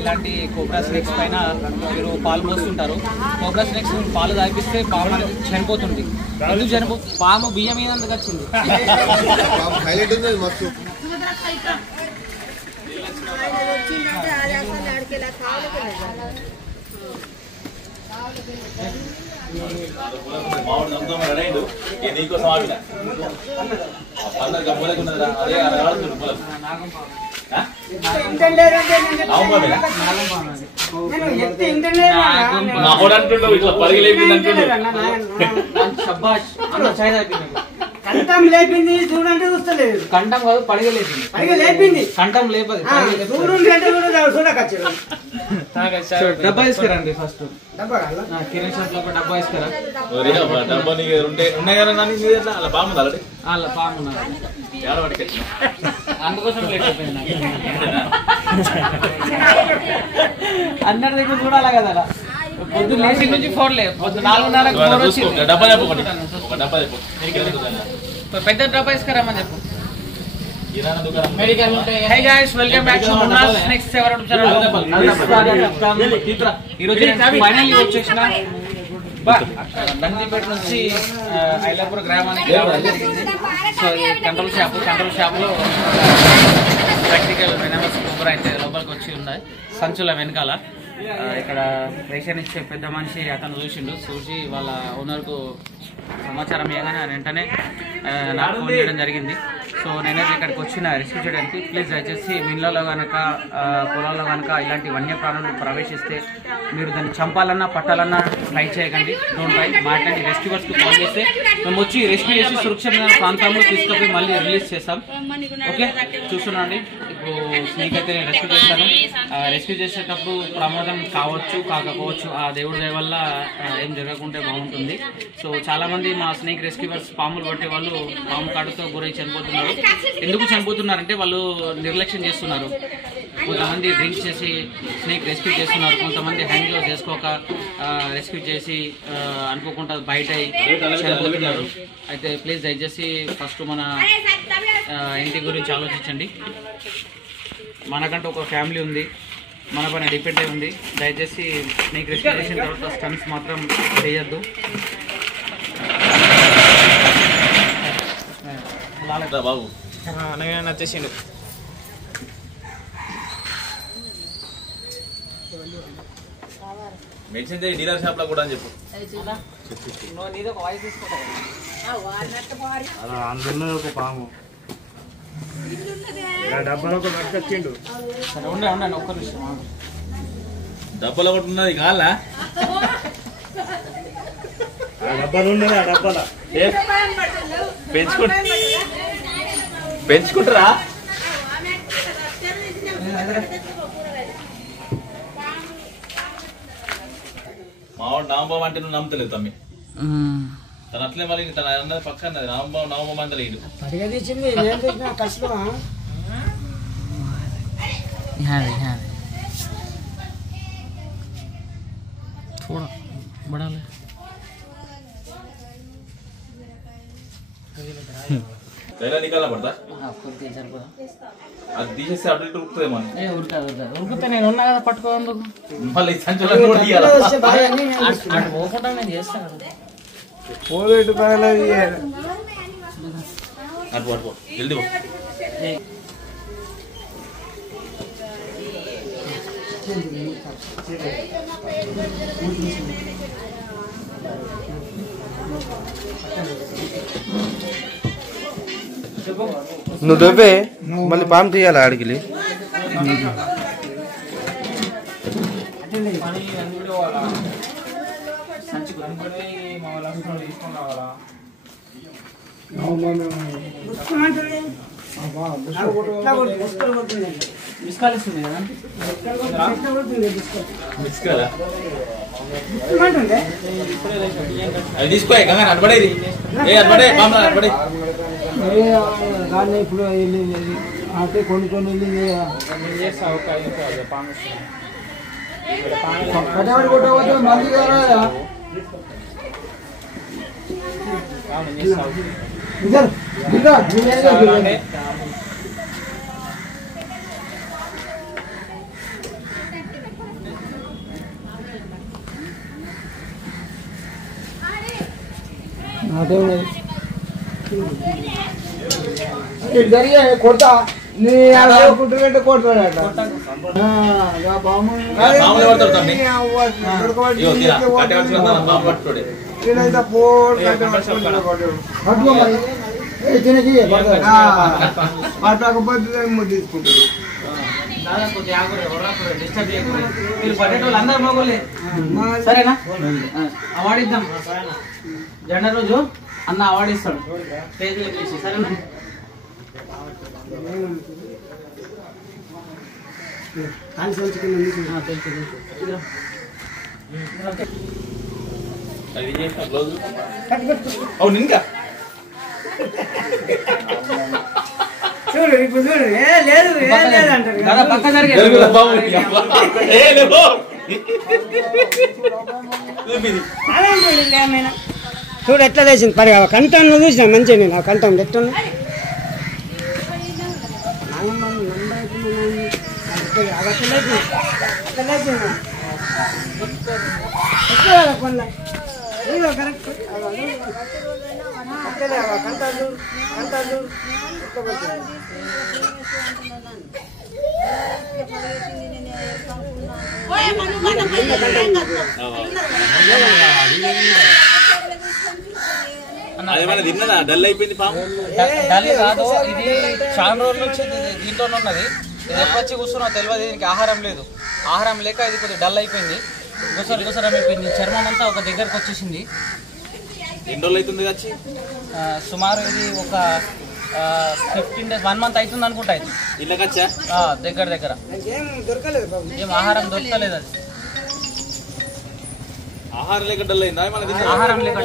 ఇలాంటి cobra snakes పైన మీరు పాలు పోస్తుంటారు. కోబ్రా స్నేక్స్ పాలు తాగిపిస్తే పాము అనేది చనిపోతుంది. ఎందుకు చనిపోతుంది? పాము బియ్యం మీద అందుకు వచ్చింది. కంఠం లేపింది చూడండి చూస్తలేదు. కంఠం కాదు లేపింది కంఠం లేపది. డబ్బా తీసుకురండి ఫస్ట్. కిరణ్ షాప్ లో డబ్బా తీసుకురా. పాము అందుకోసం లేట్ అయిపోయింది. అందరి దగ్గర చూడాలా కదా. పొద్దు లేచి నుంచి ఫోన్ లేదు. పొద్దు 4:30 పెద్ద డబ్బా తీసుకురామని చెప్పు. ఈరోజు ఫైనల్లీ వచ్చేసిన నందిపేట నుంచి ఐలాపూర్ గ్రామానికి సో కంట్రోల్ షాప్లో ప్రాక్టికల్ వెనమస్ కొబ్బరి అయితే లోపలికి వచ్చి ఉన్నాయి సంచుల వెనకాల. ఇక్కడ రేషన్ ఇచ్చే పెద్ద మనిషి అతను చూసి వాళ్ళ ఓనర్కు సమాచారం ఇవ్వగానే వెంటనే నాకు ఫోన్ చేయడం జరిగింది. సో నేనైతే ఇక్కడికి వచ్చిన రెస్క్యూ చేయడానికి. ప్లీజ్ దయచేసి మీ ఇళ్లలో కనుక పొలాల్లో కనుక ఇలాంటి వన్యప్రాణులు ప్రవేశిస్తే మీరు దాన్ని చంపాలన్నా పట్టాలన్నా ట్రై చేయకండి. Don't try. మాట్లాడి రెస్క్యూవర్స్కి కాల్ చేస్తే మేము వచ్చి రెస్క్యూ చేసి సురక్షితమైన ప్రాంతంలో తీసుకుపోయి మళ్ళీ రిలీజ్ చేస్తాం. ఓకే, చూస్తున్నాండి. ఇప్పుడు స్నేక్ అయితే నేను రెస్క్యూ చేస్తాను. రెస్క్యూ చేసేటప్పుడు ప్రమాదం కావచ్చు కాకపోవచ్చు, ఆ దేవుడి దయ వల్ల ఏం జరగకుంటే బాగుంటుంది. సో చాలా మంది మా స్నేక్ రెస్క్యూవర్స్ పాములు పట్టే వాళ్ళు పాము కాటుతో గురై చనిపోతున్నారు. ఎందుకు చనిపోతున్నారంటే వాళ్ళు నిర్లక్ష్యం చేస్తున్నారు. కొంతమంది డ్రింక్స్ చేసి స్నేక్ రెస్క్యూ చేస్తున్నారు. కొంతమంది హ్యాండ్ గ్లౌస్ చేసుకోక రెస్క్యూ చేసి అనుకోకుండా బయట చనిపోతున్నారు. అయితే ప్లీజ్ దయచేసి ఫస్ట్ మన ఇంటి గురించి ఆలోచించండి. మనకంటూ ఒక ఫ్యామిలీ ఉంది, మన పైన డిపెండ్ అయి ఉంది. దయచేసి స్నేక్ రెస్క్యూ చేసిన తర్వాత స్టంట్స్ మాత్రం చేయొద్దు. బాబు నచ్చేసిండు. మెడిసిన్ డీలర్ షాప్ లో కూడా అని చెప్పు. అందులో ఒక పాము డబ్బాలో ఒక నచ్చిండు. ఉండండి ఒక్క నిమిషం. డబ్బాలో ఒకటి ఉన్నది కావాలా? డబ్బాలు ఉన్నది. ఆ డబ్బాలో పెంచుకుంటారా? మావాడు నవంబాబు అంటే నువ్వు నమ్ముతలేదు తమ్మి. తను అట్లే మళ్ళీ తన అన్నది పక్కన నవంబాబు అంతలేడు. थोड़ा बड़ा ले पहला निकालना पड़ता है. आपको 3-4 को అది తీసేస్తే అటు ఇటు ఉరుకుతుంది మన. ఉరుకుతా నేను ఉన్నా కదా పట్టుకోందుకు. మళ్ళీ సంచులో కూడా తీయాలి. అటు పోకుండా నేను చేస్తాను. పోలేటు పగలది అటు పట్టుకో జల్దీ పో. నువ్వు దొబ్బే మళ్ళీ పాము తీయాలి ఆడికి. తీసుకో అడబడేది అడబడే అడబడే దాన్ని ఇప్పుడు అంటే కొన్ని మంది అదే ఉన్నది జరిగే కొడతా నీ కుట్టు కొడతాడట తీసుకుంటాడు సరేనా అవార్డు ఇద్దాం జెండా రోజు అన్న అవార్డు ఇస్తాడు స్టేజ్ చేసి సరేనా అవును ఇంకా చూడు ఇప్పుడు చూడు లేదు పక్క జరిగే చూడు ఎట్లా వేసింది పడి కంఠంలో చూసిన మంచిగా నేను ఆ కంఠం ఎట్లా కరెక్ట్ కంటాలు తిన్నదా డల్ అయిపోయింది పాము డల్ కాదు ఇది చాలా రోజుల నుంచి దీంట్లోనే ఉన్నది ఇది ఎప్పుడు వచ్చి కూర్చున్నావు తెలియదు దీనికి ఆహారం లేదు ఆహారం లేక ఇది కొద్దిగా డల్ అయిపోయింది గుసరం అయిపోయింది చర్మం అంతా ఒక దగ్గరకు వచ్చేసింది ఎన్ని రోజులు అవుతుంది వచ్చి సుమారు ఇది ఒక 15 days 1 month అవుతుంది అనుకుంటా ఇది ఇళ్ళకచ్చా దగ్గర ఏం ఆహారం దొరకలేదు అది ఆహారం లేక డల్ అయిందా ఆహారం లేక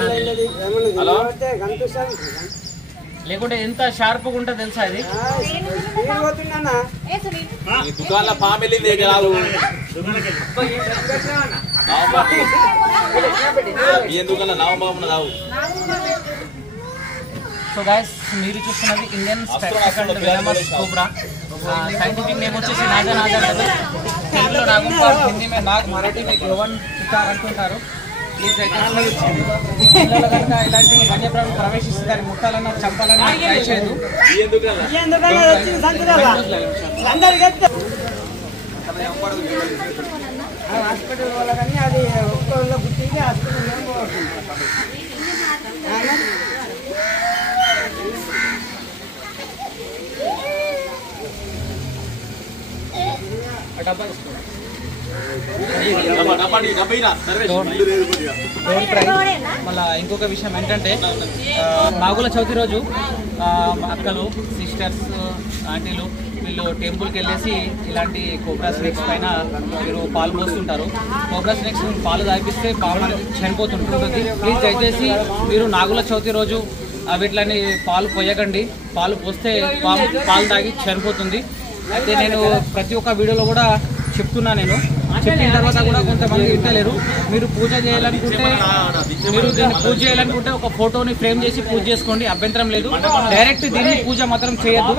లేకుంటే ఎంత షార్ప్గా ఉంటుంది తెలుసా అది దుకాణంలో పాము వెళ్ళింది కాదు ఎందుకన్నా నవంబాబు రావు సో గైస్ మీరు చూస్తున్నది Indian spectacle venomous cobra scientific name వచ్చేసి నాగన్ ఆజాద్ తెలుగులో నాగుంటారు హిందీ మే నాగ్ మరాఠీ మే గోవన్ శికార్ అంటుంటారు ప్లీజ్ పిల్లలు కనుక ఇలాంటి వన్యప్రాణులు ప్రవేశిస్తే దాన్ని ముట్టాలన్నా చంపాలన్నా ట్రై చేయదు హాస్పిటల్ వల్ల కానీ అది ఒక్కరిలో పుట్టింది హాస్పిటల్ మళ్ళీ ఇంకొక విషయం ఏంటంటే నాగుల చవితి రోజు అక్కలు సిస్టర్స్ ఆంటీలు వీళ్ళు టెంపుల్కి వెళ్ళేసి ఇలాంటి కోబ్రా స్నేక్స్ పైన మీరు పాలు పోస్తుంటారు కోబ్రా స్నేక్స్ పాలు తాగిపిస్తే పాలు చనిపోతుంటుంది ప్లీజ్ దయచేసి మీరు నాగుల చవితి రోజు వీటిని పాలు పోయకండి పాలు పోస్తే పాలు తాగి చనిపోతుంది అయితే నేను ప్రతి ఒక్క వీడియోలో కూడా చెప్తున్నా నేను చెప్పిన తర్వాత కూడా కొంతమంది వింటలేరు మీరు పూజ చేయాలనుకుంటే మీరు దీన్ని పూజ చేయాలనుకుంటే ఒక ఫోటోని ఫ్రేమ్ చేసి పూజ చేసుకోండి అభ్యంతరం లేదు డైరెక్ట్ దీన్ని పూజ మాత్రం చేయొద్దు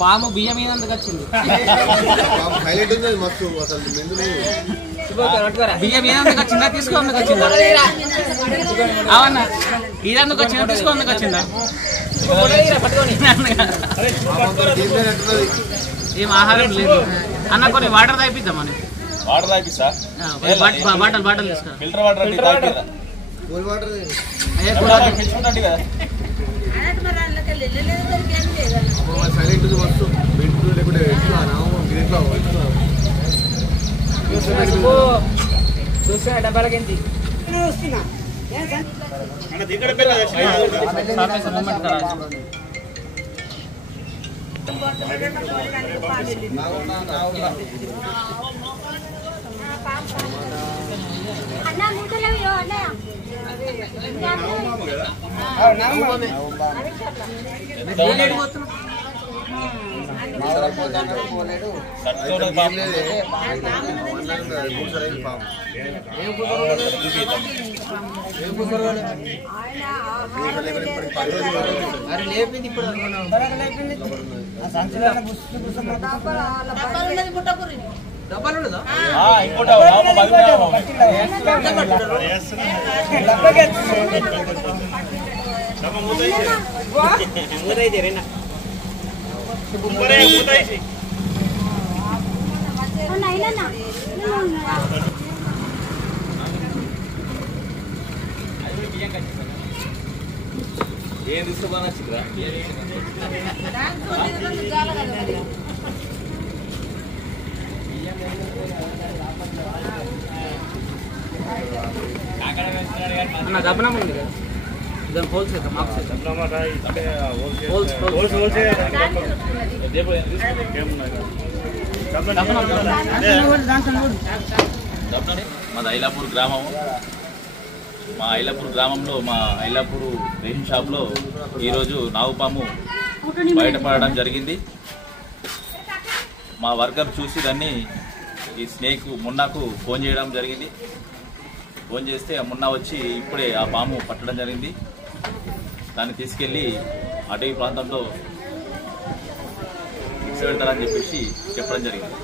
పాము బియ్యం ఏదందుకు వచ్చింది బియ్యం ఏదందుకు వచ్చిందా తీసుకోందుకు వచ్చిందా అవునా ఇదందుకు వచ్చిందా తీసుకోందుకు వచ్చిందా ఏం ఆహారం లేదు అన్న కొన్ని వాటర్ తాగిద్దామని వాటర్ తాగిస్తా బాటల్ తీసుకురా ఫిల్టర్ వాటర్ పిలుచుకుంటే కదా చూస్తున్నా డబ్బాలకి ఏంటి ఏం తీసుకోమన్నా చిక్రా గమనం ఉంది కదా దాని హోల్స్ కదా మార్క్స్ మాది ఐలాపూర్ గ్రామము. మా ఐలాపూర్ గ్రామంలో మా ఐలాపూర్ రేషన్ షాప్లో ఈరోజు నాగుపాము బయటపడడం జరిగింది. మా వర్కర్ చూసి దాన్ని ఈ స్నేక్ మున్నాకు ఫోన్ చేయడం జరిగింది. ఫోన్ చేస్తే ఆ మున్నా వచ్చి ఇప్పుడే ఆ పాము పట్టడం జరిగింది. దాన్ని తీసుకెళ్ళి అటవీ ప్రాంతంలో ఇచ్చి పెడతారని చెప్పేసి చెప్పడం జరిగింది.